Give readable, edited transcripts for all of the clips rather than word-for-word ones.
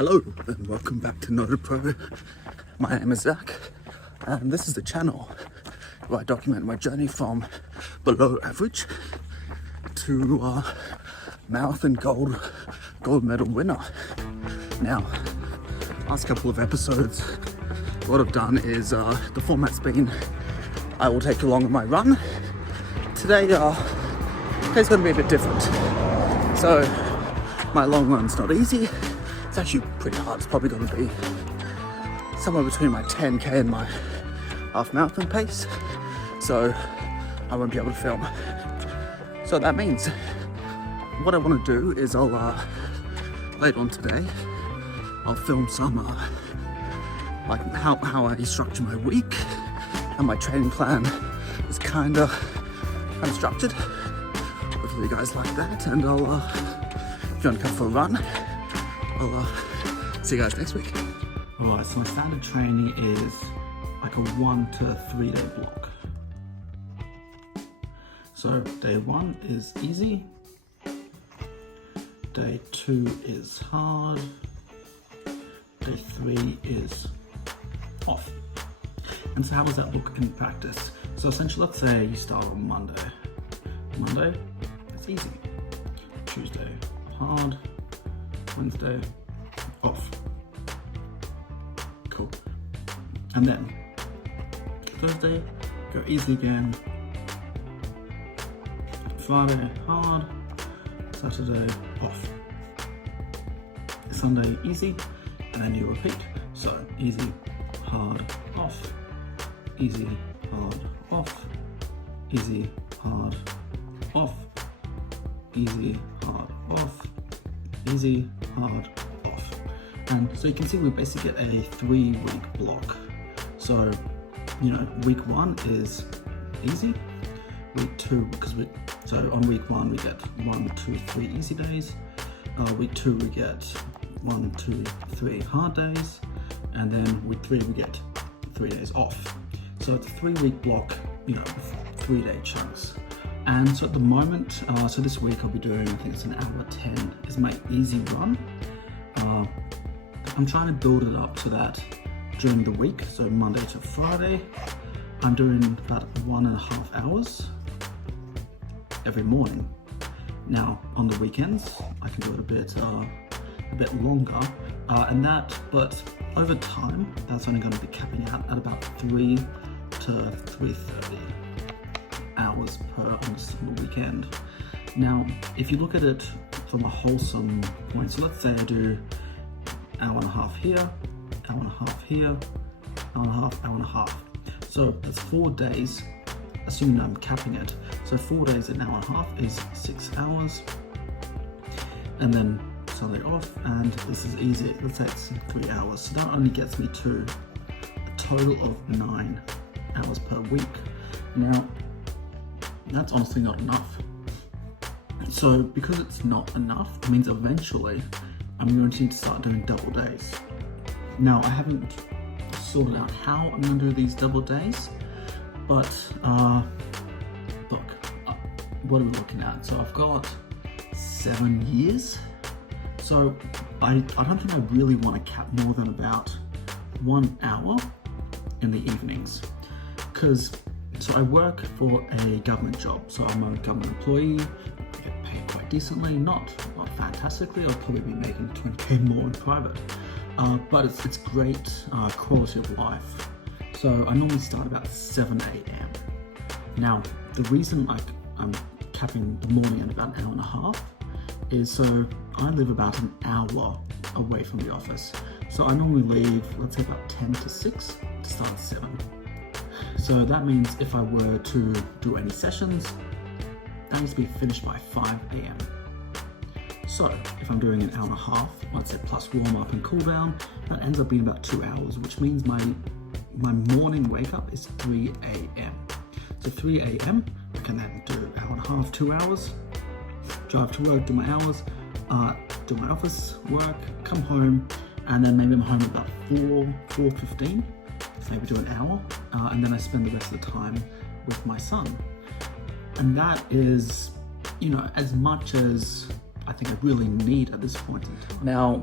Hello and welcome back to Not a Pro. My name is Zach and this is the channel where I document my journey from below average to marathon gold medal winner. Now, last couple of episodes, what I've done is the format's been I will take you along on my run. Today's going to be a bit different. So my long run's not easy. It's actually pretty hard. It's probably going to be somewhere between my 10k and my half marathon pace. So I won't be able to film. So that means what I want to do is I'll later on today I'll film some like how I structure my week, and my training plan is kind of structured. Hopefully you guys like that, and I'll if you want to come for a run, I'll see you guys next week. Alright, so my standard training is like a 1 to 3 day block. So day 1 is easy, day 2 is hard, day 3 is off. And so how does that look in practice? So essentially, let's say you start on Monday. Monday, it's easy. Tuesday, hard. Wednesday, off. Cool. And then Thursday, go easy again. Friday, hard. Saturday, off. Sunday, easy. And then you repeat. So easy, hard, off. Easy, hard, off. Easy, hard, off. Easy, hard, off. Easy, hard, off. And so you can see we basically get a 3-week block. So, you know, week 1 is easy. Week 2, so on week 1 we get 1, 2, 3 easy days. Week 2 we get 1, 2, 3 hard days. And then week 3 we get 3 days off. So it's a 3-week block, you know, 3-day chunks. And so at the moment, so this week I'll be doing, I think it's an hour 10 is my easy run. I'm trying to build it up to that during the week. So Monday to Friday, I'm doing about 1.5 hours every morning. Now on the weekends, I can do it a bit longer, but over time, that's only going to be capping out at about 3 to 3:30 hours per on the weekend. Now, if you look at it from a wholesome point, so let's say I do hour and a half here, hour and a half here, hour and a half, hour and a half. So that's 4 days, assuming I'm capping it. So 4 days at an hour and a half is 6 hours. And then Sunday off, and this is easy. Let's say it's 3 hours. So that only gets me to a total of 9 hours per week. Now, that's honestly not enough. So because it's not enough, it means eventually I'm going to need to start doing double days. Now, I haven't sorted out how I'm going to do these double days, but look, what are we looking at? So I've got 7 years. So I don't think I really want to cap more than about 1 hour in the evenings, so I work for a government job. So I'm a government employee, I get paid quite decently, not fantastically. I'll probably be making 20k more in private, but it's great quality of life. So I normally start about 7 a.m. Now, the reason I'm capping the morning at about an hour and a half is so I live about an hour away from the office. So I normally leave, let's say about 10 to 6 to start at 7. So that means if I were to do any sessions, that needs to be finished by 5 a.m. So if I'm doing an hour and a half, let's say plus warm up and cool down, that ends up being about 2 hours, which means my morning wake up is 3 a.m. So 3 a.m, I can then do an hour and a half, 2 hours, drive to work, do my hours, do my office work, come home, and then maybe I'm home about 4:15, so maybe do an hour, and then I spend the rest of the time with my son. And that is, you know, as much as I think I really need at this point in time. Now,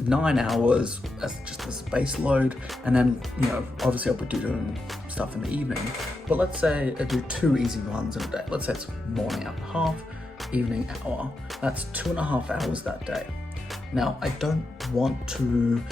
9 hours as just as base load, and then obviously I'll be doing stuff in the evening. But let's say I do 2 easy runs in a day. Let's say it's morning hour and a half, evening hour. That's 2.5 hours that day. Now I don't want to.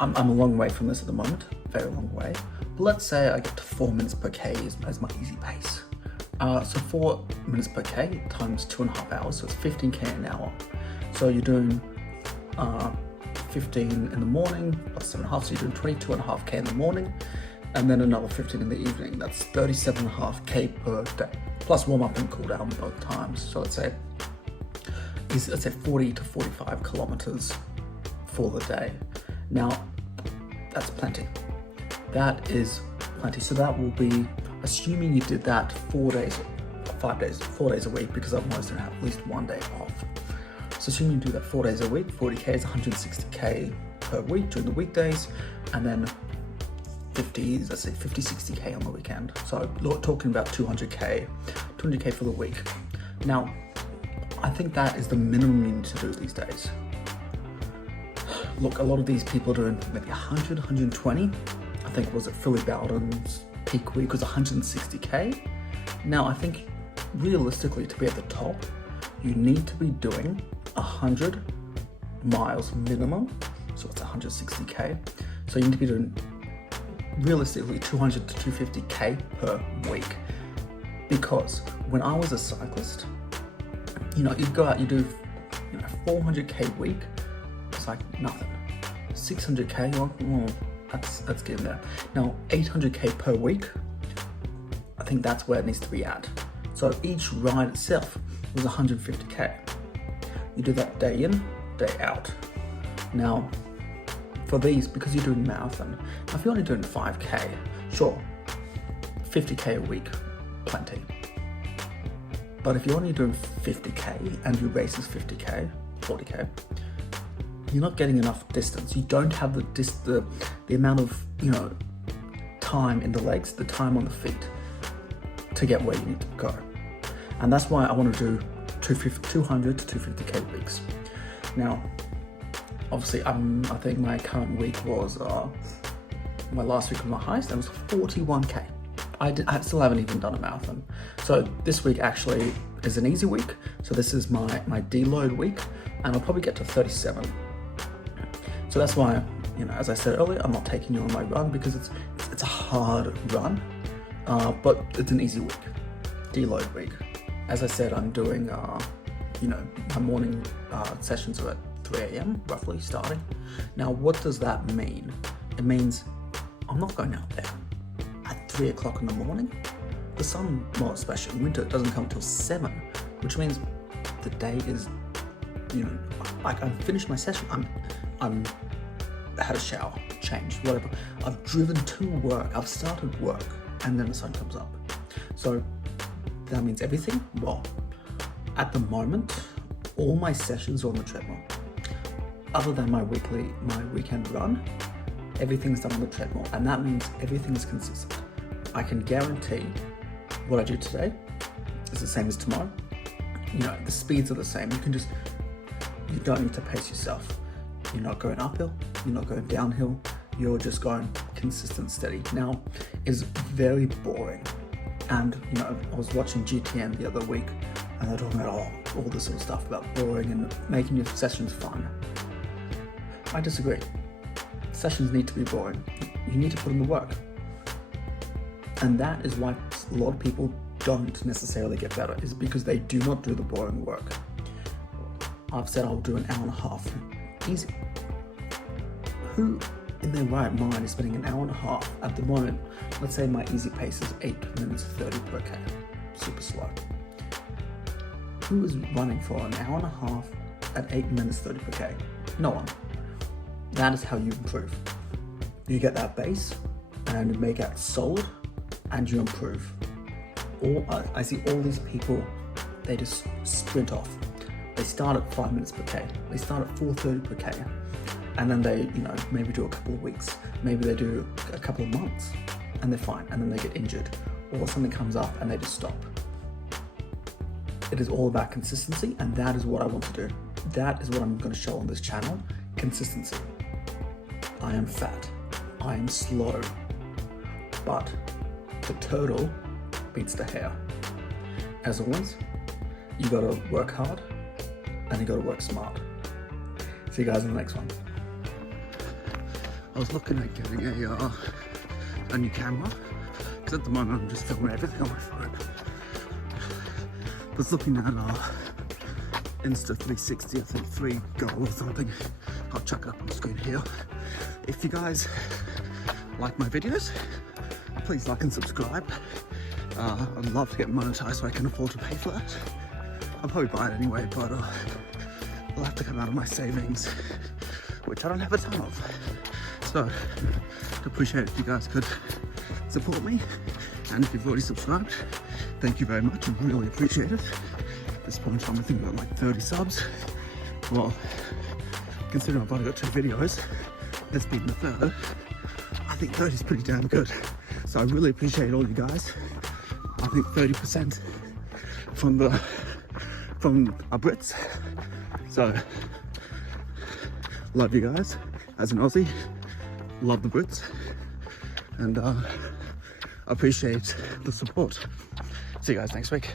I'm a long way from this at the moment, very long way. But let's say I get to 4 minutes per K as my easy pace. So 4 minutes per K times 2.5 hours, so it's 15K an hour. So you're doing 15 in the morning plus 7.5, so you're doing 22.5K in the morning, and then another 15 in the evening. That's 37.5K per day, plus warm up and cool down both times. So let's say 40 to 45 kilometers for the day. Now that's plenty. That is plenty. So that will be, assuming you did that 4 days a week, because I'm always going to have at least 1 day off. So assuming you do that 4 days a week, 40K is 160K per week during the weekdays, and then 60K on the weekend. So we're talking about 200K for the week. Now, I think that is the minimum you need to do these days. Look, a lot of these people are doing maybe 100, 120. I think was it Philly Bowden's peak week was 160K. Now, I think realistically, to be at the top, you need to be doing 100 miles minimum. So it's 160K. So you need to be doing realistically 200 to 250K per week. Because when I was a cyclist, you go out, you do 400K week, it's like nothing. 600K, that's getting there. Now 800K per week, I think that's where it needs to be at. So each ride itself was 150K. You do that day in, day out. Now, for these, because you're doing marathon, if you're only doing 5K, sure, 50K a week, plenty. But if you're only doing 50K and your race is 50K, 40K, you're not getting enough distance. You don't have the amount of time in the legs, the time on the feet to get where you need to go. And that's why I want to do 200 to 250K weeks. Now, obviously, I think my current week was my last week of my highest. That was 41K. I still haven't even done a marathon. So this week actually is an easy week. So this is my deload week, and I'll probably get to 37. So that's why, as I said earlier, I'm not taking you on my run, because it's a hard run, but it's an easy week, deload week. As I said, I'm doing, my morning sessions are at 3 a.m. roughly starting. Now, what does that mean? It means I'm not going out there at 3 o'clock in the morning. The sun, well, especially in winter, it doesn't come till 7, which means the day is, like I've finished my session. I'm had a shower, changed, whatever. I've driven to work. I've started work, and then the sun comes up. So that means everything. Well, at the moment, all my sessions are on the treadmill. Other than my weekend run, everything's done on the treadmill, and that means everything's consistent. I can guarantee what I do today is the same as tomorrow. The speeds are the same. You don't need to pace yourself. You're not going uphill, you're not going downhill, you're just going consistent, steady. Now, it's very boring. And, I was watching GTN the other week, and they're talking about all this sort of stuff about boring and making your sessions fun. I disagree. Sessions need to be boring. You need to put in the work. And that is why a lot of people don't necessarily get better, is because they do not do the boring work. I've said I'll do an hour and a half. Easy. Who in their right mind is spending an hour and a half at the moment? Let's say my easy pace is 8 minutes 30 per K. Super slow. Who is running for an hour and a half at 8 minutes 30 per K? No one. That is how you improve. You get that base and make it solid, and you improve. I see all these people, they just sprint off. They start at 5 minutes per K. They start at 4:30 per K. And then they, maybe do a couple of weeks. Maybe they do a couple of months, and they're fine. And then they get injured, or something comes up and they just stop. It is all about consistency, and that is what I want to do. That is what I'm going to show on this channel, consistency. I am fat. I am slow. But the turtle beats the hare. As always, you gotta work hard and you gotta work smart. See you guys in the next one. I was looking at getting a new camera, because at the moment I'm just filming everything on my phone. I was looking at Insta 360, I think 3 Go or something. I'll chuck it up on the screen here. If you guys like my videos, please like and subscribe. I'd love to get monetized so I can afford to pay for that. I'll probably buy it anyway, but it'll have to come out of my savings, which I don't have a ton of. So I'd appreciate it if you guys could support me, and if you've already subscribed, thank you very much. I really appreciate it. At this point in time, I think I've got like 30 subs. Well, considering I've only got 2 videos, this being the 3rd, I think 30 is pretty damn good. So I really appreciate all you guys. I think 30% from our Brits. So love you guys. As an Aussie, love the Brits, and appreciate the support. See you guys next week.